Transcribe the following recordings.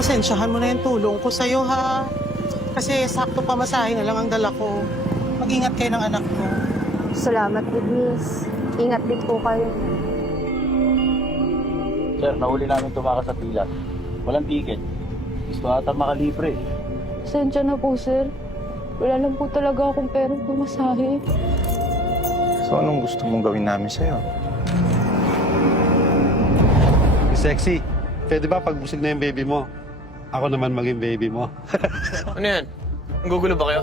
Pasensyahan mo na yung tulong ko sa'yo, ha? Kasi sakto pamasahe na lang ang dala ko. Mag-ingat kayo ng anak mo. Salamat din, miss. Ingat din po kayo. Sir, nahuli namin tumakas sa pila. Walang ticket. Gusto ata makalibre. Pasensya na po, sir. Wala lang po talaga akong perang pumasahe. So anong gusto mong gawin namin sa'yo? Sexy, pwede ba pagbusig na yung baby mo? Ako naman maging baby mo. Ano yan? Gugulo ba kayo?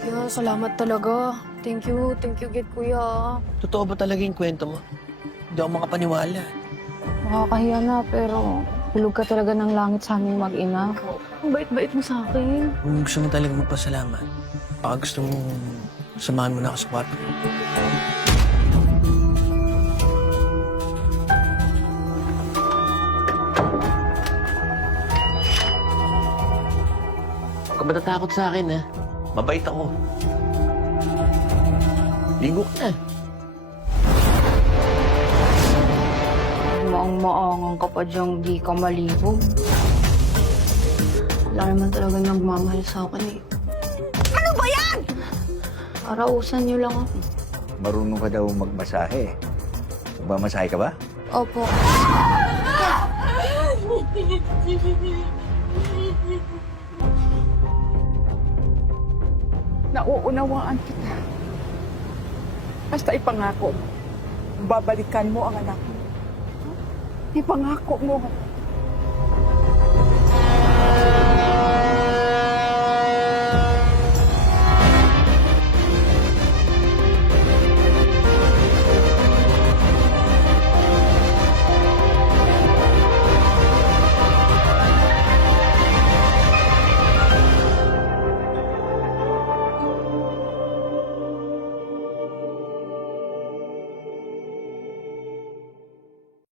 Kuya, salamat talaga. Thank you, Git, kuya. Totoo ba talaga yung kwento mo? Hindi ako makapaniwala. Nakakahiya na, pero hulog ka talaga ng langit sa aming mag-ina. Ang bait-bait mo sa akin. Kung gusto mo talaga magpasalamat, baka gusto mo samahan mo na ako sa kwarto. Huwag ka matatakot sa akin, ha? Mabait ako. Ligo ka na. Maang-maangang ka pa diyang di ka maligo. Wala naman talaga nagmamahal sa akin eh. Ano ba yan? Arausan niyo lang ako. Marunong ka daw magmasahe. Magmamasahe ka ba? Opo. Nauunawaan kita. Basta ipangako mo. Babalikan mo ang anak mo. Ipangako mo.